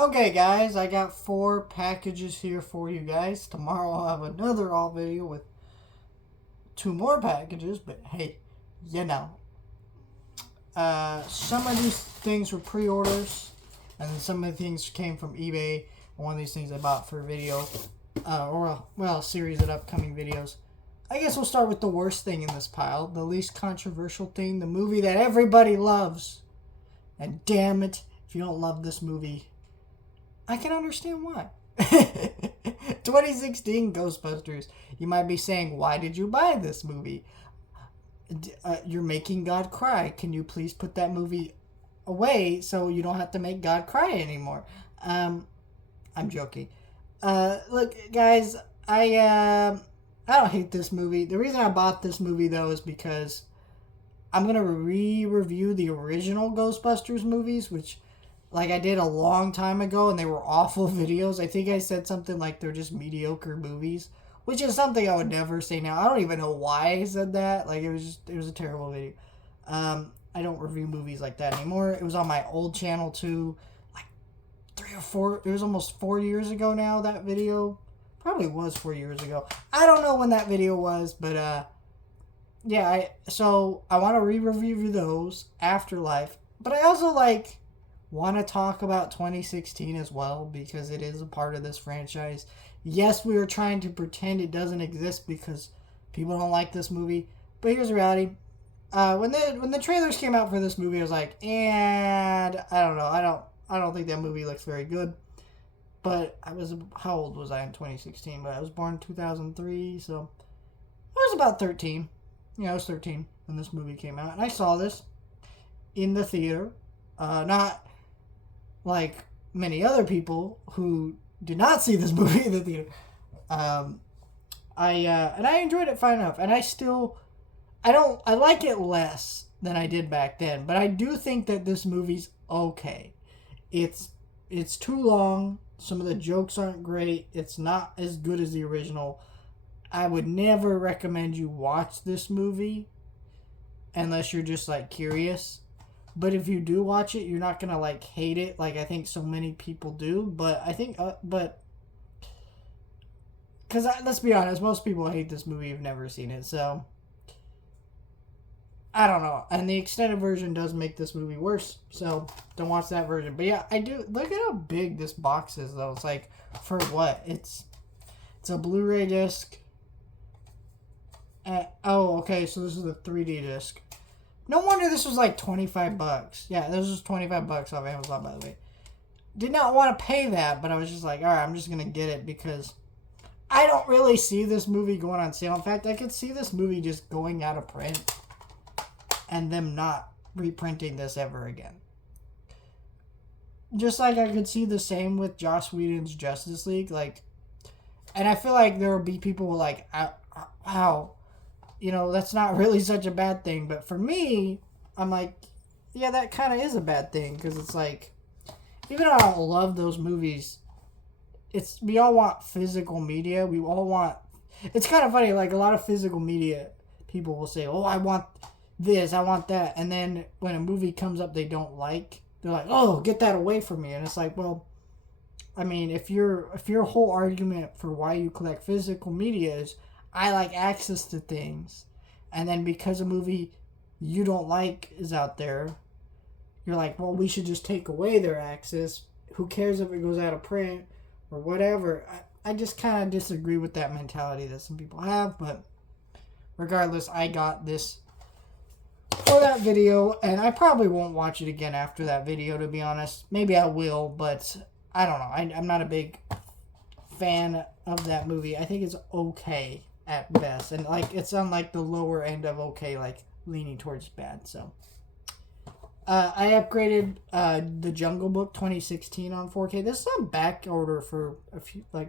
Okay, guys, I got 4 packages here for you guys. Tomorrow I'll have another haul video with 2 more packages, but hey, you know. Some of these things were pre-orders, and then some of the things came from eBay. One of these things I bought for a video, a series of upcoming videos. I guess we'll start with the worst thing in this pile, the least controversial thing, the movie that everybody loves. And damn it, if you don't love this movie, I can understand why. 2016 Ghostbusters. You might be saying, why did you buy this movie? You're making God cry. Can you please put that movie away so you don't have to make God cry anymore? I'm joking. Look, guys, I don't hate this movie. The reason I bought this movie, though, is because I'm going to re-review the original Ghostbusters movies, which like I did a long time ago, and they were awful videos. I think I said something like they're just mediocre movies, which is something I would never say now. I don't even know why I said that. Like, it was a terrible video. I don't review movies like that anymore. It was on my old channel too, like 3 or 4. It was almost 4 years ago now. That video probably was 4 years ago. I don't know when that video was, but yeah. So I want to re-review those Afterlife, but I also want to talk about 2016 as well because it is a part of this franchise. Yes, we are trying to pretend it doesn't exist because people don't like this movie, but here's the reality. When the trailers came out for this movie, I was like, and I don't know, I don't think that movie looks very good. But how old was I in 2016? But I was born in 2003, so I was about 13. Yeah, I was 13 when this movie came out, and I saw this in the theater. Not like many other people who did not see this movie in the theater. I enjoyed it fine enough, and I like it less than I did back then, but I do think that this movie's okay. It's too long. Some of the jokes aren't great. It's not as good as the original. I would never recommend you watch this movie unless you're just curious. But if you do watch it, you're not gonna hate it like I think so many people do. But I think, because let's be honest, most people hate this movie who've never seen it. So I don't know. And the extended version does make this movie worse. So don't watch that version. But yeah, I do. Look at how big this box is, though. It's for what? It's a Blu-ray disc. Oh, okay. So this is a 3D disc. No wonder this was $25. Yeah, this was $25 off Amazon, by the way. Did not want to pay that, but I was just like, all right, I'm just going to get it because I don't really see this movie going on sale. In fact, I could see this movie just going out of print and them not reprinting this ever again. Just like I could see the same with Joss Whedon's Justice League. And I feel like there will be people who are wow, that's not really such a bad thing. But for me, I'm like, yeah, that kind of is a bad thing. Because it's even though I don't love those movies, we all want physical media. We all want, it's kind of funny, a lot of physical media people will say, oh, I want this, I want that. And then when a movie comes up they don't like, they're like, oh, get that away from me. And it's well, I mean, if your whole argument for why you collect physical media is I like access to things, and then because a movie you don't like is out there, you're like, well, we should just take away their access. Who cares if it goes out of print or whatever? I just kind of disagree with that mentality that some people have, but regardless, I got this for that video, and I probably won't watch it again after that video, to be honest. Maybe I will, but I don't know. I'm not a big fan of that movie. I think it's okay at best, and it's on the lower end of okay, leaning towards bad. So I upgraded the Jungle Book 2016 on 4K. This is on back order for a few, a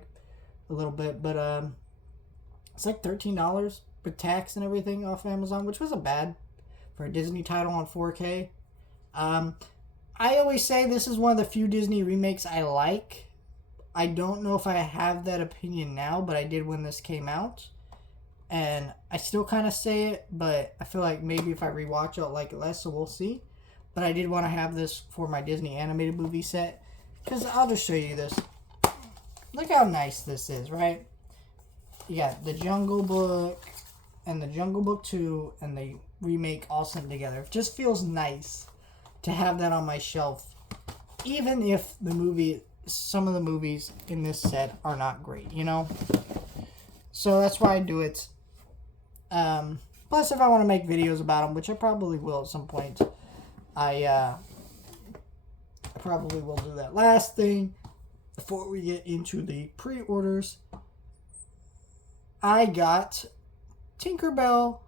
little bit, but it's $13 with tax and everything off Amazon, which wasn't bad for a Disney title on 4K. I always say this is one of the few Disney remakes I like. I don't know if I have that opinion now, but I did when this came out. And I still kind of say it, but I feel like maybe if I rewatch it, I'll like it less, so we'll see. But I did want to have this for my Disney animated movie set. because I'll just show you this. Look how nice this is, right? You got the Jungle Book and the Jungle Book 2 and the remake all sent together. It just feels nice to have that on my shelf, even if some of the movies in this set are not great, you know? So that's why I do it. Plus, if I want to make videos about them, which I probably will at some point, I probably will do that. Last thing, before we get into the pre-orders, I got Tinkerbell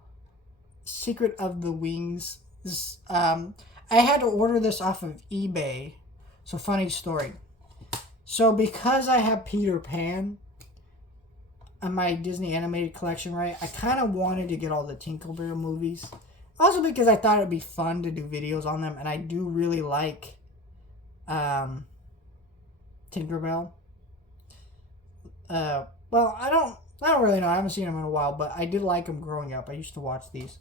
Secret of the Wings. I had to order this off of eBay. So, funny story. So, because I have Peter Pan on my Disney animated collection, right, I kind of wanted to get all the Tinkerbell movies. Also because I thought it'd be fun to do videos on them, and I do really like Tinkerbell. Well, I don't really know. I haven't seen them in a while, but I did like them growing up. I used to watch these.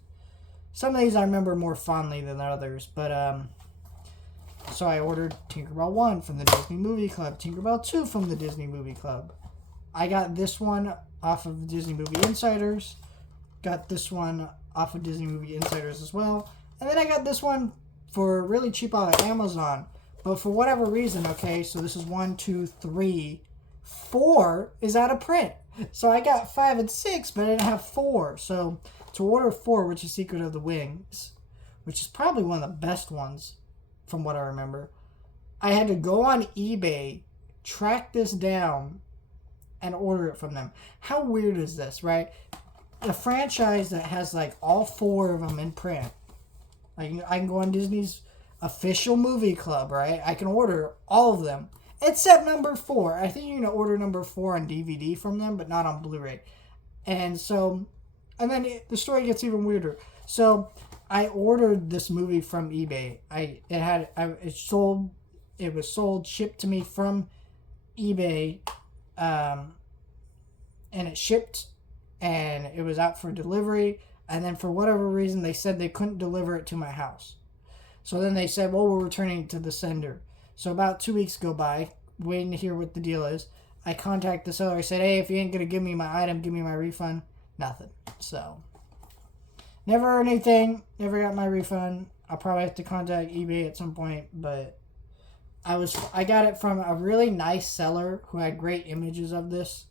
Some of these I remember more fondly than others, but so I ordered Tinkerbell 1 from the Disney Movie Club, Tinkerbell 2 from the Disney Movie Club. I got this one off of Disney Movie Insiders. Got this one off of Disney Movie Insiders as well. And then I got this one for really cheap off of Amazon. But for whatever reason, okay, so this is 1, 2, 3, 4 is out of print. So I got 5 and 6, but I didn't have 4. So to order 4, which is Secret of the Wings, which is probably one of the best ones from what I remember, I had to go on eBay, track this down, and order it from them. How weird is this, right? A franchise that has like all 4 of them in print. Like, I can go on Disney's official movie club, right? I can order all of them except number 4. I think you can order number 4 on DVD from them, but not on Blu-ray. And then the story gets even weirder. So I ordered this movie from eBay. It was sold, shipped to me from eBay, and it shipped, and it was out for delivery. And then for whatever reason, they said they couldn't deliver it to my house. So then they said, well, we're returning it to the sender. So about 2 weeks go by, waiting to hear what the deal is. I contact the seller. I said, hey, if you ain't going to give me my item, give me my refund. Nothing. So, never heard anything. Never got my refund. I'll probably have to contact eBay at some point. But I got it from a really nice seller who had great images of this.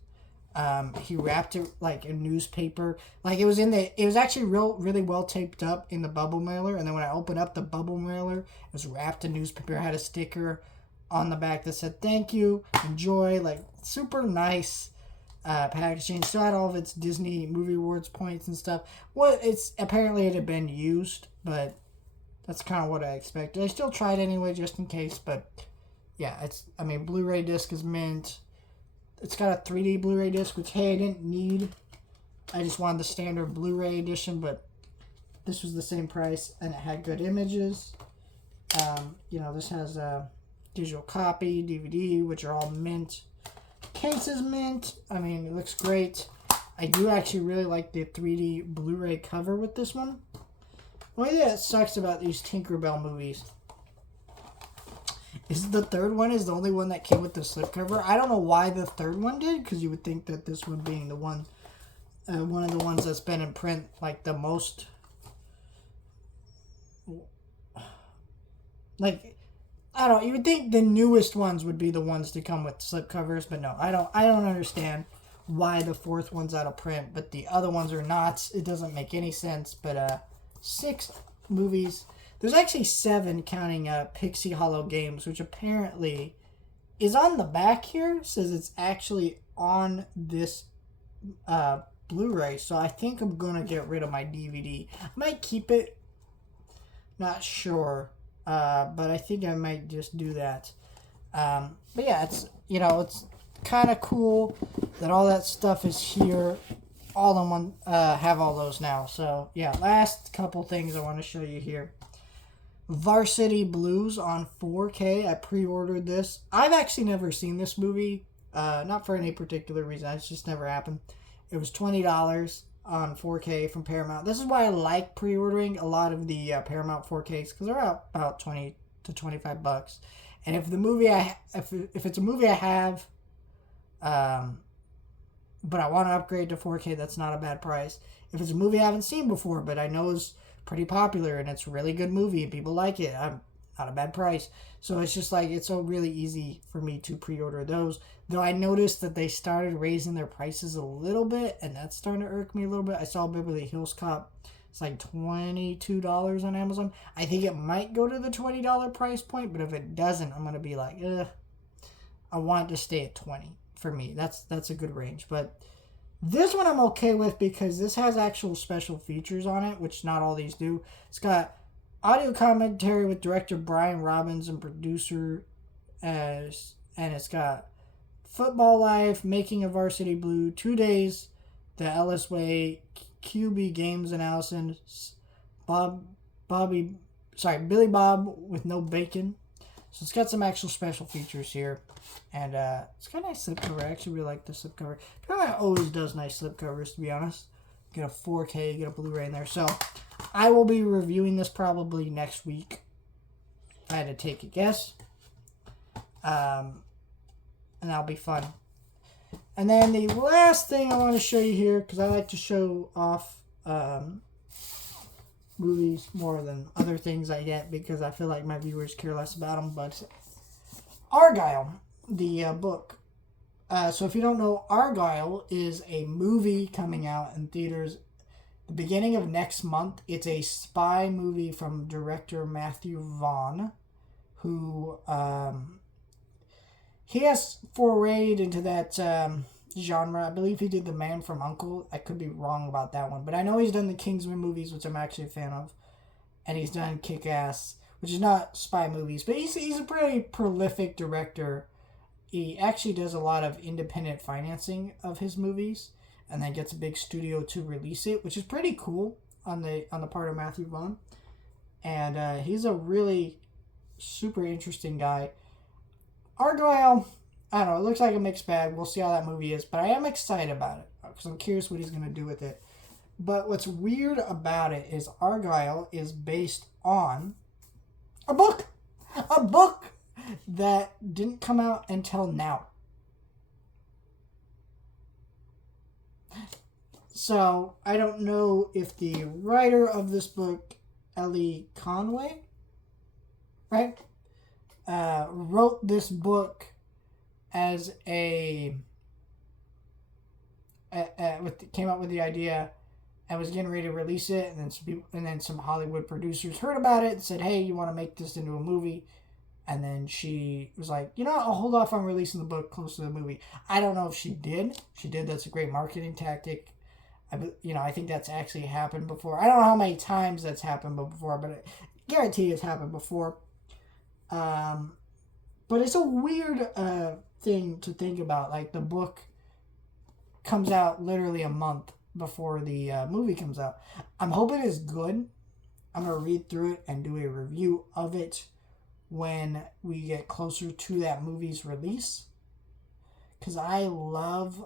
He wrapped it like in newspaper. Like it was actually really well taped up in the bubble mailer. And then when I opened up the bubble mailer, it was wrapped in newspaper. It had a sticker on the back that said, thank you, enjoy. Like super nice packaging. Still had all of its Disney Movie Awards points and stuff. Apparently it had been used, but that's kind of what I expected. I still tried anyway just in case. But yeah, Blu-ray disc is mint. It's got a 3D Blu-ray disc, which, hey, I didn't need. I just wanted the standard Blu-ray edition, but this was the same price, and it had good images. This has a digital copy, DVD, which are all mint. Case is mint. It looks great. I do actually really like the 3D Blu-ray cover with this one. The only thing that sucks about these Tinkerbell movies is the third one is the only one that came with the slipcover. I don't know why the third one did, because you would think that this one being the one of the ones that's been in print like the most. Like, I don't know, you would think the newest ones would be the ones to come with slipcovers, but no, I don't understand why the fourth one's out of print, but the other ones are not. It doesn't make any sense. But 6 movies. There's actually 7 counting Pixie Hollow Games, which apparently is on the back here. It says it's actually on this Blu-ray. So I think I'm going to get rid of my DVD. I might keep it. Not sure. But I think I might just do that. But yeah, it's kind of cool that all that stuff is here. All in one, have all those now. So yeah, last couple things I want to show you here. Varsity Blues on 4K. I pre-ordered this. I've actually never seen this movie. Not for any particular reason. It's just never happened. It was $20 on 4K from Paramount. This is why I like pre-ordering a lot of the Paramount 4Ks, because they're about $20 to $25. And if the movie if it's a movie I have, but I want to upgrade to 4K, that's not a bad price. If it's a movie I haven't seen before, but I know is pretty popular and it's a really good movie and people like it, I'm not a bad price. So it's just like, it's so really easy for me to pre-order those. Though I noticed that they started raising their prices a little bit, and that's starting to irk me a little bit. I saw Beverly Hills Cop. It's like $22 on Amazon. I think it might go to the $20 price point, but if it doesn't, I'm going to be like, ugh. I want it to stay at 20 for me. That's a good range. But this one I'm okay with because this has actual special features on it, which not all these do. It's got audio commentary with director Brian Robbins and producer and it's got Football Life, Making of Varsity Blue, 2 Days, The Ellis Way, QB Games analysis, Billy Bob with no bacon. So it's got some actual special features here. And it's got a nice slipcover. I actually really like the slipcover. Paramount always does nice slipcovers, to be honest. Get a 4K, get a Blu-ray in there. So I will be reviewing this probably next week. If I had to take a guess. And that'll be fun. And then the last thing I want to show you here, because I like to show off movies more than other things I get, because I feel like my viewers care less about them, but Argyle, the book. So if you don't know, Argyle is a movie coming out in theaters the beginning of next month. It's a spy movie from director Matthew Vaughn, who he has forayed into that genre. I believe he did The Man from U.N.C.L.E. I could be wrong about that one, but I know he's done the Kingsman movies, which I'm actually a fan of, and he's done Kick-Ass, which is not spy movies, but he's a pretty prolific director. He actually does a lot of independent financing of his movies, and then gets a big studio to release it, which is pretty cool on the part of Matthew Vaughn. And he's a really super interesting guy. Argyle, I don't know, it looks like a mixed bag. We'll see how that movie is, but I am excited about it because I'm curious what he's going to do with it. But what's weird about it is Argyle is based on a book that didn't come out until now. So I don't know if the writer of this book, Ellie Conway, right, wrote this book as came up with the idea and was getting ready to release it, and then some Hollywood producers heard about it and said, "Hey, you want to make this into a movie?" And then she was like, I'll hold off on releasing the book close to the movie. I don't know if she did. She did. That's a great marketing tactic. I think that's actually happened before. I don't know how many times that's happened before, but I guarantee it's happened before. But it's a weird thing to think about. Like, the book comes out literally a month before the movie comes out. I'm hoping it's good. I'm going to read through it and do a review of it when we get closer to that movie's release. Because I love...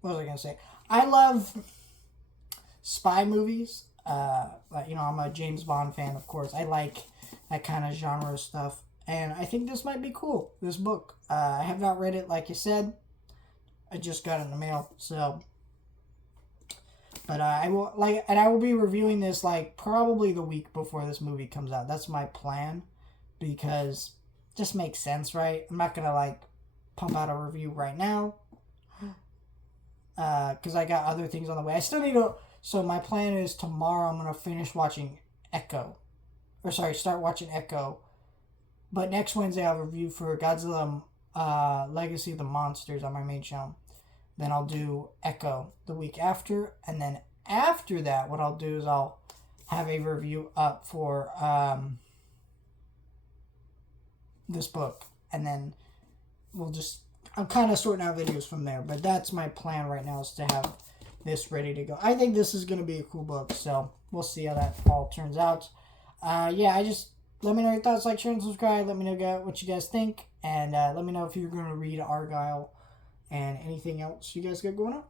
what was I going to say? I love spy movies. I'm a James Bond fan, of course. I like that kind of genre stuff. And I think this might be cool, this book. I have not read it, like I said. I just got it in the mail, so... But I will be reviewing this probably the week before this movie comes out. That's my plan, because it just makes sense, right? I'm not gonna pump out a review right now, because I got other things on the way. I still need to. So my plan is tomorrow I'm gonna finish watching start watching Echo. But next Wednesday I'll review for Godzilla Legacy of the Monsters on my main channel. Then I'll do Echo the week after. And then after that, what I'll do is I'll have a review up for this book. And then I'm kind of sorting out videos from there. But that's my plan right now, is to have this ready to go. I think this is going to be a cool book. So we'll see how that all turns out. Let me know your thoughts, share, and subscribe. Let me know what you guys think. And let me know if you're going to read Argyle and anything else you guys got going on.